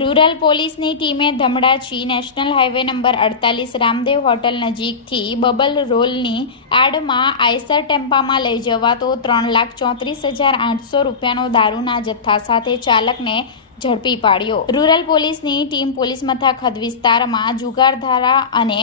Rural પોલીસની ટીમે Dhamdachi national highway number અડતાલીસ રામદેવ હોટલ નજીકથી બબલ રોલની આડમાં આઈસર ટેમ્પામાં લઈ જવાતો ત્રણ લાખ ચોત્રીસ હજાર આઠસો રૂપિયાનો દારૂના જથ્થા સાથે ચાલકને ઝડપી પાડ્યો. રૂરલ પોલીસની ટીમ પોલીસ મથક હદ વિસ્તારમાં જુગારધારા અને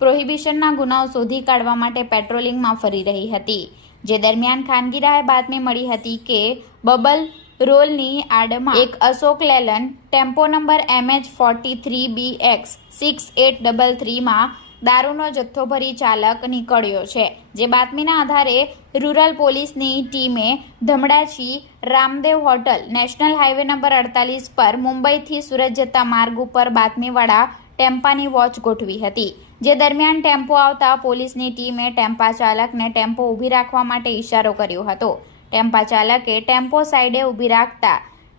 પ્રોહિબિશનના ગુનાઓ શોધી કાઢવા માટે પેટ્રોલિંગમાં ફરી રહી હતી. જે દરમિયાન ખાનગી રાહે બાતમી મળી હતી કે બબલ રોલની આડમાં એક Ashok Leyland, tempo number MH forty three B X, six eight double થ્રીમાં દારૂનો જથ્થો ભરી ચાલક નીકળ્યો છે, જે બાતમીના આધારે રૂરલ પોલીસની ટીમે Dhamdachi Ramdev hotel national highway number અડતાલીસ પર મુંબઈથી સુરત જતા માર્ગ ઉપર બાતમીવાળા ટેમ્પાની વોચ ગોઠવી હતી, જે દરમિયાન ટેમ્પો આવતા પોલીસની ટીમે ટેમ્પા ચાલકને ટેમ્પો ઊભી રાખવા માટે ઇશારો કર્યો હતો. ટેમ્પા ચાલકે ટેમ્પો સાઈડે ઊભી રાખતા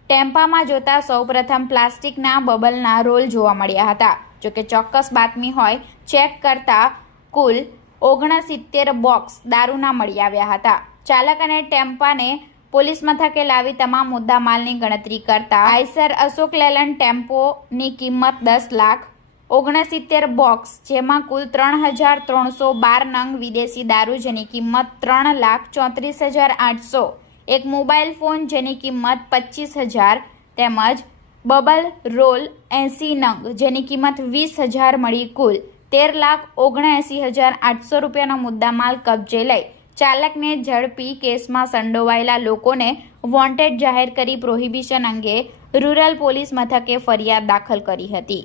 ટેમ્પામાં જોતા સૌપ્રથમ પ્લાસ્ટિકના બબલના રોલ જોવા મળ્યા હતા. જોકે ચોક્કસ બાતમી હોય, ચેક કરતા કુલ ઓગણસિત્તેર બોક્સ દારૂના મળી આવ્યા હતા. ચાલક અને ટેમ્પાને પોલીસ મથકે લાવી તમામ મુદ્દામાલની ગણતરી કરતા આઈસર અશોક લેલન ટેમ્પોની કિંમત દસ લાખ ઓગણસિત્તેર બોક્સ, જેમાં કુલ ત્રણ હજાર ત્રણસો બાર નંગ વિદેશી દારૂ જેની કિંમત ત્રણ લાખ ચોત્રીસ હજાર આઠસો, એક મોબાઈલ ફોન જેની કિંમત પચીસ હજાર, તેમજ બબલ રોલ એંસી નંગ જેની કિંમત વીસ હજાર મળી કુલ તેર લાખ ઓગણએંસી હજાર આઠસો રૂપિયાનો મુદ્દામાલ કબજે લઈ ચાલકને ઝડપી કેસમાં સંડોવાયેલા લોકોને વોન્ટેડ જાહેર કરી પ્રોહિબિશન અંગે રૂરલ પોલીસ મથકે ફરિયાદ દાખલ કરી હતી.